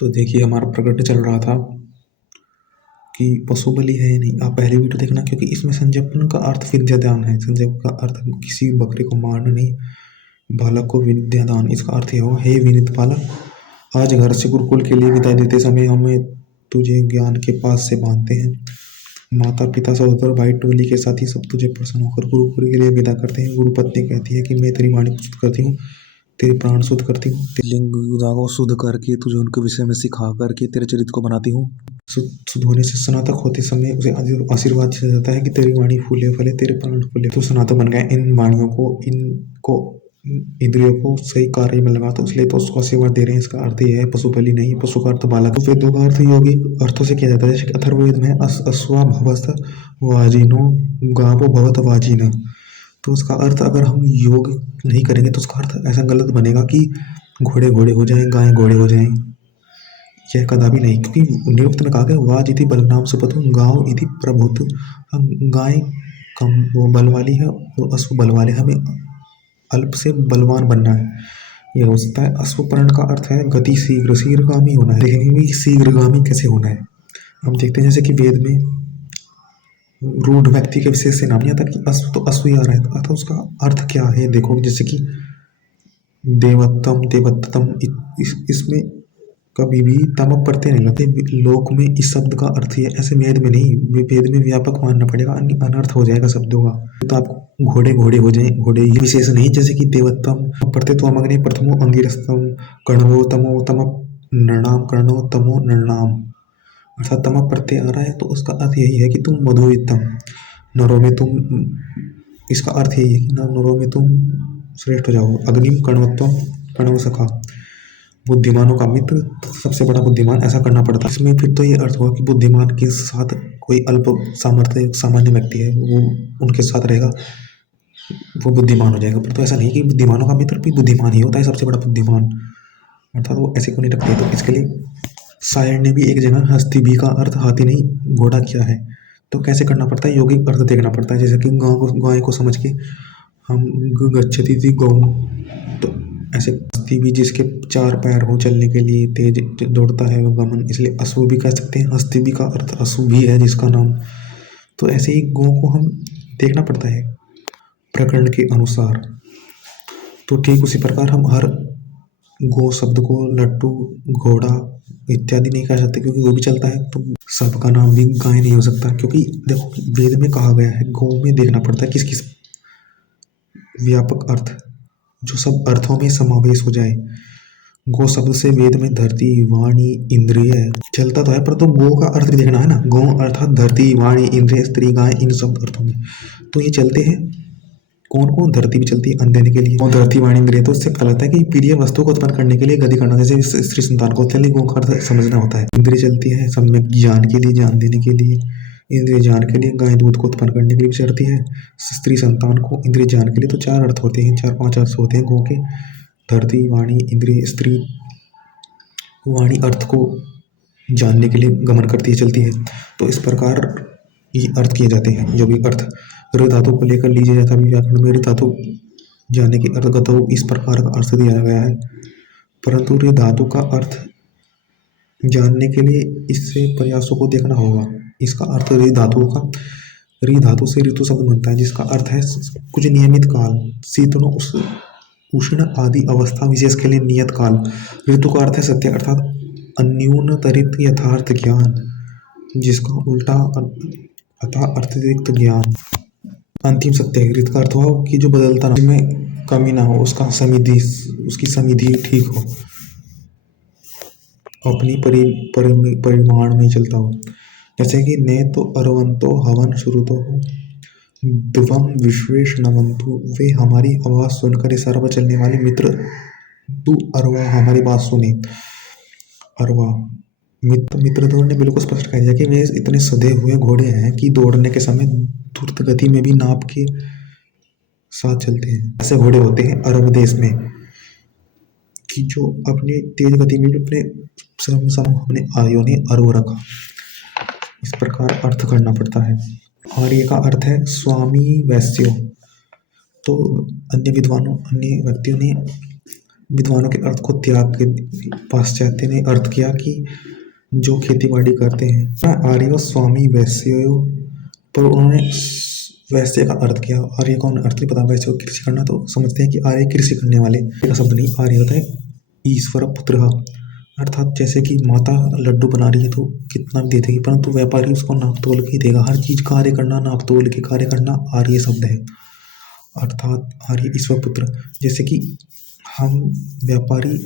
तो देखिए हमारा प्रकरण चल रहा था कि पशु बलि है या नहीं। आप पहले वीडियो देखना, क्योंकि इसमें संज्ञापन का अर्थ विद्यादान है। संज्ञापन का अर्थ किसी बकरे को मारना नहीं, बालक को विद्यादान। इसका अर्थ यह होगा, हे विनीत बालक, आज घर से गुरुकुल के लिए विदा देते समय हमें तुझे ज्ञान के पास से बांधते हैं। माता पिता सहोदर भाई टोली के साथी सब तुझे प्रसन्न होकर गुरुकुल के लिए विदा करते हैं। गुरु पत्नी कहती है कि मैं तेरी वाणी को शुद्ध करती हूँ, तेरे प्राण शुद्ध करती हूँ, तेरे लिंग को शुद्ध करके तुझे उनके विषय में सिखा करके तेरे चरित्र को बनाती हूँ। शुद्ध होने से स्नातक होते समय उसे आशीर्वाद दिया जाता है कि तेरी वाणी फूले फले, तेरे प्राण फूले। तो स्नातक बन गए। इन वाणियों को, इनको इंद्रियों को सही कार्य में लगा, तो इसलिए तो उसको आशीर्वाद दे रहे हैं। इसका अर्थ ये है पशु बलि नहीं। पशु का अर्थ बालक। तो वेदों का अर्थ यौगिक अर्थों से किया जाता है। जैसे अथर्ववेद में अश्वा भवस्त वाजिनो गावो भवत वाजिन। तो उसका अर्थ अगर हम योग नहीं करेंगे तो उसका अर्थ ऐसा गलत बनेगा कि घोड़े घोड़े हो जाएं, गायें घोड़े हो जाएं। यह कदापि नहीं, क्योंकि निरुक्त में कहा गया वाज इति बलनाम सुपतु गांव इति प्रभुतु। गाय कम वो बल वाली है और अश्व बल वाले। हमें अल्प से बलवान बनना है। यह हो सकता है। अश्वपर्ण का अर्थ है गति, शीघ्र, शीघ्रगामी होना है। देखेंगे भी शीघ्रगामी कैसे होना है। हम देखते हैं जैसे कि वेद में रूढ़ व्यक्ति के विशेष से नाम नहीं आता कि अश्व तो अश्व ही आ रहा है, अतः उसका अर्थ क्या है। देखो जैसे कि देवत्तम देवत्तम, इसमें कभी भी तम प्रत्यय नहीं लगते। लोक में इस शब्द का अर्थ है, ऐसे वेद में नहीं। वेद में व्यापक मानना पड़ेगा, अनर्थ हो जाएगा शब्दों का। तो आपको घोड़े घोड़े हो जाए, घोड़े ये विशेष नहीं। जैसे कि देवत्तम प्रत्यय तो अग्नि प्रथमो अंगिरस्तम कर्णवो तमो तम नृणाम कर्णो तमो नृणाम, अर्थात तम प्रत्यय आ रहा है तो उसका अर्थ यही है कि तुम मधुवित्तम, नरों में तुम। इसका अर्थ यही है कि नरों में तुम श्रेष्ठ हो जाओ। अग्निम कण्वत्वम कण्व सखा, बुद्धिमानों का मित्र, सबसे बड़ा बुद्धिमान, ऐसा करना पड़ता है। इसमें फिर तो ये अर्थ हुआ कि बुद्धिमान के साथ कोई अल्प सामर्थ्य सामान्य व्यक्ति है वो उनके साथ रहेगा, वो बुद्धिमान हो जाएगा। पर तो ऐसा नहीं कि बुद्धिमानों का मित्र भी बुद्धिमान ही होता है, सबसे बड़ा बुद्धिमान, अर्थात वो ऐसे को नहीं रखते। तो इसके लिए शायर ने भी एक जगह हस्ती भी का अर्थ हाथी नहीं घोड़ा किया है। तो कैसे करना पड़ता है, यौगिक अर्थ देखना पड़ता है। जैसे कि गाय को समझ के हम गच्छति थी गौ, तो ऐसे हस्ती भी जिसके चार पैर हो, चलने के लिए तेज दौड़ता है वो गमन, इसलिए अश्व भी कह सकते हैं। हस्ती भी का अर्थ अश्व भी है जिसका नाम। तो ऐसे ही गौ को हम देखना पड़ता है प्रकरण के अनुसार। तो ठीक उसी प्रकार हम हर गो शब्द को लट्टू, घोड़ा इत्यादि नहीं कह सकते, क्योंकि वो भी चलता है। तो सबका नाम भी गाय नहीं हो सकता, क्योंकि देखो वेद में कहा गया है। गौ में देखना पड़ता है किस किस व्यापक अर्थ, जो सब अर्थों में समावेश हो जाए। गो शब्द से वेद में धरती, वाणी, इंद्रिय चलता तो है, पर तो गो का अर्थ भी देखना है ना। गो अर्थात धरती, वाणी, इंद्रिय, स्त्री, गाय, इन सब अर्थों में तो ये चलते हैं। कौन कौन, धरती भी चलती है अन्न देने के लिए, और धरती वाणी इंद्रिय। तो इससे पता लगता है कि प्रिय वस्तु को उत्पन्न करने के लिए गति करना, जैसे स्त्री संतान को चलिए गो का अर्थ समझना होता है। इंद्रिय चलती है सम्यक ज्ञान के लिए, ज्ञान देने के लिए। इंद्रिय ज्ञान के लिए, गाय दूध को उत्पन्न करने के लिए भी चलती है। स्त्री संतान को इंद्रिय ज्ञान के लिए तो चार अर्थ होते हैं, 4-5 अर्थ होते हैं गो के। धरती, वाणी, इंद्रिय, स्त्री। वाणी अर्थ को जानने के लिए गमन करती है, चलती है। तो इस प्रकार ये अर्थ किए जाते हैं, जो भी अर्थ ऋ धातु को लेकर लीजिए जाता है व्याकरण में। ऋ धातु जानने के अर्थ इस प्रकार का अर्थ दिया गया है, परंतु ऋ धातु का अर्थ जानने के लिए इससे प्रयासों को देखना होगा। इसका अर्थ ऋ धातु का, ऋ धातु से ऋतु शब्द बनता है, जिसका अर्थ है कुछ नियमित काल, शीतोष्ण उष्ण आदि अवस्था विशेष के लिए नियत काल। ऋतु का अर्थ है सत्य, अर्थात अन्यूनतरित यथार्थ ज्ञान, जिसका उल्टा अतः अतिरिक्त ज्ञान। अंतिम सत्य है। ऋत का अर्थ हुआ कि जो बदलता ना, में कमी ना हो, उसका समिधि, उसकी समिधि ठीक हो, अपनी परिमाण में चलता हो। जैसे कि ने तो अरवंतो हवन शुरू तो हो, ध्रुवम विश्वेश नवंतु, वे हमारी आवाज सुनकर इशारा पर चलने वाले मित्र, तू अरवा हमारी बात सुने। अरवा मित्र दौड़ ने बिल्कुल स्पष्ट कह दिया कि वे इतने सधे हुए घोड़े हैं कि दौड़ने के समय द्रुत गति में भी नाप के साथ चलते हैं। ऐसे घोड़े होते हैं अरब देश में कि जो अपने तेज गति में भी अपने अपने आयु ने अरब रखा। इस प्रकार अर्थ करना पड़ता है। आर्य का अर्थ है स्वामी वैश्यो। तो अन्य विद्वानों, अन्य व्यक्तियों ने विद्वानों के अर्थ को त्याग के पाश्चात्य ने अर्थ किया कि जो खेती बाड़ी करते हैं आर्य स्वामी वैश्य, पर उन्होंने वैश्य का अर्थ किया। आर्य का उन्हें अर्थ नहीं पता, वैश्य को कृषि करना तो समझते हैं कि आर्य कृषि करने वाले का शब्द नहीं, आर्य होता है ईश्वर पुत्र, अर्थात जैसे कि माता लड्डू बना रही है तो कितना भी दे देगी, परंतु व्यापारी उसको नाप तोल के ही देगा। हर चीज कार्य करना, नाप तोल के कार्य करना आर्य शब्द है, अर्थात आर्य ईश्वर पुत्र। जैसे कि हम व्यापारी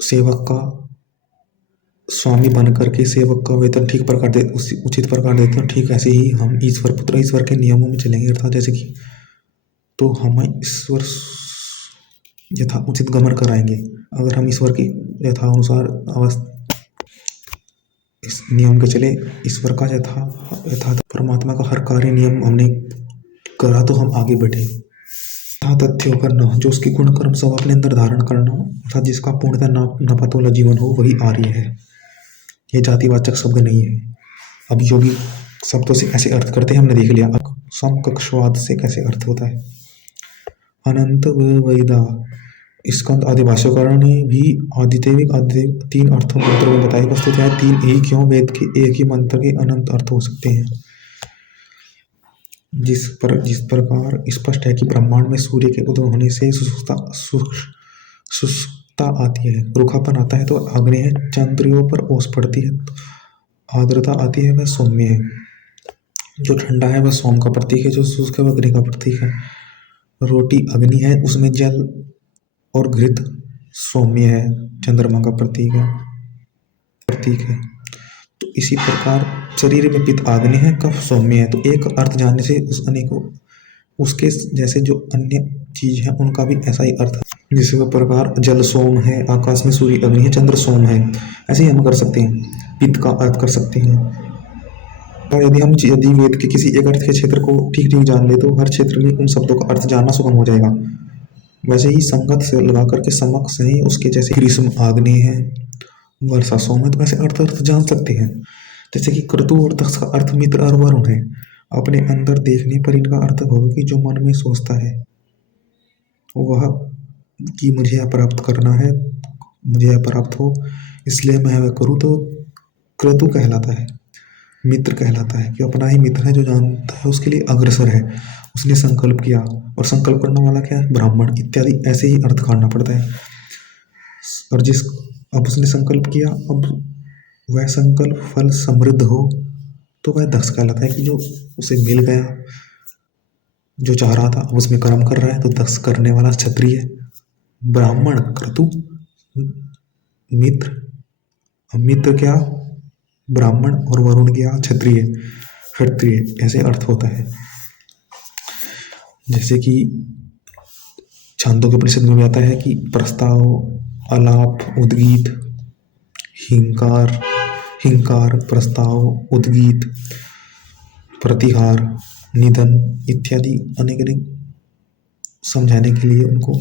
सेवक का स्वामी बन करके सेवक का वेतन ठीक प्रकार दे उचित प्रकार देते हैं, ठीक ऐसे ही हम ईश्वर पुत्र ईश्वर के नियमों में चलेंगे, अर्थात जैसे कि तो हम ईश्वर यथा उचित गमन कराएंगे। अगर हम ईश्वर की यथानुसार इस नियम के चले, ईश्वर का यथा परमात्मा का हर कार्य नियम हमने करा तो हम आगे बढ़े। तथ्य करना, जो उसके गुण कर्म सब अपने अंदर धारण करना, अर्थात जिसका पूर्णतः नापातोला जीवन हो वही आर्य है। ये जातिवाचक शब्द नहीं है। अब योगी शब्दों से ऐसे अर्थ करते हैं, हमने देख लिया। अब समकक्षवाद से कैसे अर्थ होता है। अनंत वेदा स्कंद आदि भाष्यकारों ने भी आदिदेविक आदिदेव तीन अर्थों मंत्र में बताए। वस्तुतः तीन एक क्यों, वेद के एक ही मंत्र के अनंत अर्थ हो सकते हैं। जिस प्रकार स्पष्ट है कि ब्रह्मांड में सूर्य के उदय होने से शुष्कता आती है, रूखापन आता है तो अग्नि है, चंद्रियों पर ओस पड़ती है तो आर्द्रता आती है, वह सौम्य है। जो ठंडा है वह सोम का प्रतीक है, जो शुष्क है वह अग्नि का प्रतीक है। रोटी अग्नि है, उसमें जल और घृत सौम्य है, चंद्रमा का प्रतीक है। तो इसी प्रकार शरीर में पित्त अग्नि है, कफ सौम्य है। तो एक अर्थ जानने से उस अन्य को उसके जैसे जो अन्य चीज है उनका भी ऐसा ही अर्थ है। जिस प्रकार जल सोम है, आकाश में सूर्य अग्नि है, चंद्र सोम है, ऐसे ही हम कर सकते हैं, पित्त का अर्थ कर सकते हैं। और यदि वेद के किसी एक अर्थ के क्षेत्र को ठीक ठीक जान ले तो हर क्षेत्र में उन शब्दों का अर्थ जानना सुगम हो जाएगा। वैसे ही संगत से लगा करके समक्ष से ही उसके जैसे ग्रीष्म आग्नेय है, वर्षा सोम है, तो ऐसे अर्थ जान सकते हैं। जैसे कि क्रतु और दक्ष का अर्थ मित्र और वरुण है। अपने अंदर देखने पर इनका अर्थ होगा कि जो मन में सोचता है वह कि मुझे यह प्राप्त करना है, मुझे यह प्राप्त हो इसलिए मैं वह करूँ, तो क्रतु कहलाता है, मित्र कहलाता है कि अपना ही मित्र है, जो जानता है उसके लिए अग्रसर है, उसने संकल्प किया। और संकल्प करने वाला क्या है, ब्राह्मण इत्यादि ऐसे ही अर्थ काटना पड़ता है। और अब उसने संकल्प किया, अब वह संकल्प फल समृद्ध हो तो वह दक्ष कहलाता है कि जो उसे मिल गया, जो चाह रहा था अब उसमें कर्म कर रहा है, तो दक्ष करने वाला क्षत्रिय, ब्राह्मण क्रतु, मित्र क्या ब्राह्मण, और वरुण क्या क्षत्रिय, ऐसे अर्थ होता है। जैसे कि छांदोग्योपनिषद में भी आता है कि प्रस्ताव, आलाप, उद्गीत, हिंकार, प्रस्ताव, उद्गीत, प्रतिहार, निधन इत्यादि अनेक समझाने के लिए उनको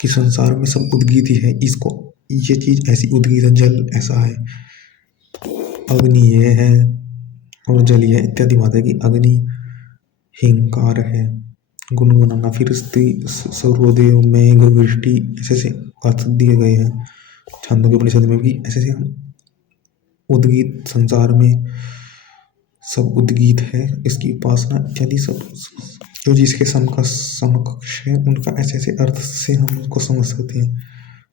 कि संसार में सब उद्गीत ही है, इसको ये चीज ऐसी उद्गीत है, जल ऐसा है, अग्नि ये है और जल ये इत्यादि बात है कि अग्नि हिंकार है, गुनगुनाना, फिर सूर्योदय, मेघ, वृष्टि, ऐसे अर्थ दिए गए हैं छांदोग्योपनिषद में भी। ऐसे हम उद्गीत, संसार में सब उद्गीत है, इसकी उपासना इत्यादि सब जो जिसके समकक्ष है उनका ऐसे ऐसे अर्थ से हम उसको समझ सकते हैं।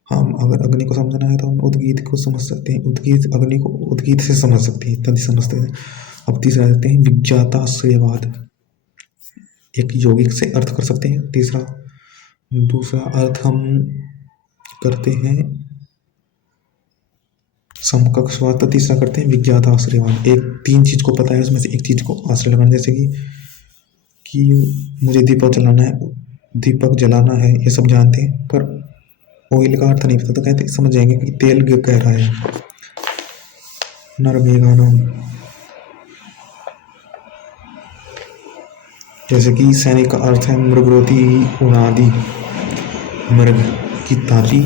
हम अगर अग्नि को समझना है तो हम उद्गीत को समझ सकते हैं, उद्गीत अग्नि को उद्गीत से समझ सकते हैं, इत्यादि समझते हैं। अब तीसरा देखते हैं विज्ञाताश्रयवाद, एक यौगिक से अर्थ कर सकते हैं। दूसरा अर्थ हम करते हैं समकक्षवाद, तो तीसरा करते हैं विज्ञात आश्रयवाद। एक तीन चीज को पता है, उसमें से एक चीज को आश्रय लगाना, जैसे कि मुझे दीपक जलाना है, ये सब जानते हैं, पर ऑयल का अर्थ नहीं पता, तो कहते समझ जाएंगे कि तेल कह रहा है। नरमेघानम, जैसे कि सैनिक का अर्थ है मृगरोती उनादि, मृग की ताती।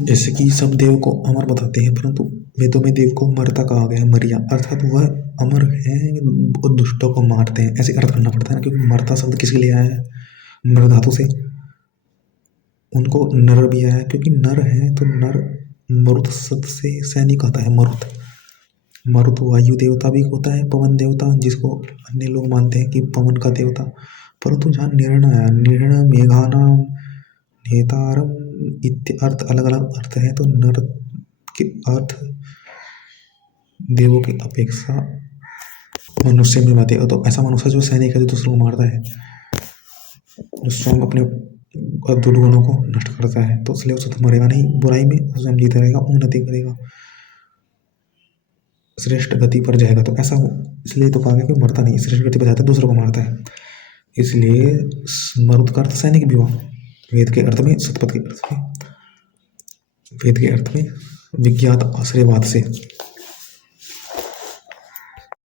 जैसे कि सब देव को अमर बताते हैं, परंतु वेदों में देव को मरता कहा गया है, मरिया, अर्थात वह अमर है, दुष्टों को मारते हैं, ऐसे अर्थ करना पड़ता है ना, क्योंकि मरता शब्द किसके लिए आया है, मृग धातु से, उनको नर भी आया क्योंकि नर है तो नर मरुत शब्द से सैनिक आता है। मरुत मरुत वायु देवता भी होता है, पवन देवता जिसको अन्य लोग मानते हैं कि पवन का देवता। परंतु जहाँ निर्णय आया, निर्णय मेघानाम नेतारम इत्य अर्थ अलग अलग अर्थ है, तो नर के अर्थ देवों की अपेक्षा मनुष्य में बातें। तो ऐसा मनुष्य जो सैनिक है, जो दूसरों को मारता है, जो स्वयं अपने दुर्गुणों को नष्ट करता है, तो इसलिए उसे तो मरेगा नहीं, बुराई में स्वयं जीता रहेगा, उन्नति करेगा, श्रेष्ठ गति पर जाएगा। तो ऐसा इसलिए तो कहा गया कि मरता नहीं, श्रेष्ठ गति पर जाता है, दूसरों को मारता है। इसलिए मरुत का अर्थ सैनिक भी हुआ वेद के अर्थ में, सतपथ के अर्थ में, वेद के अर्थ में विज्ञात आश्रयवाद से।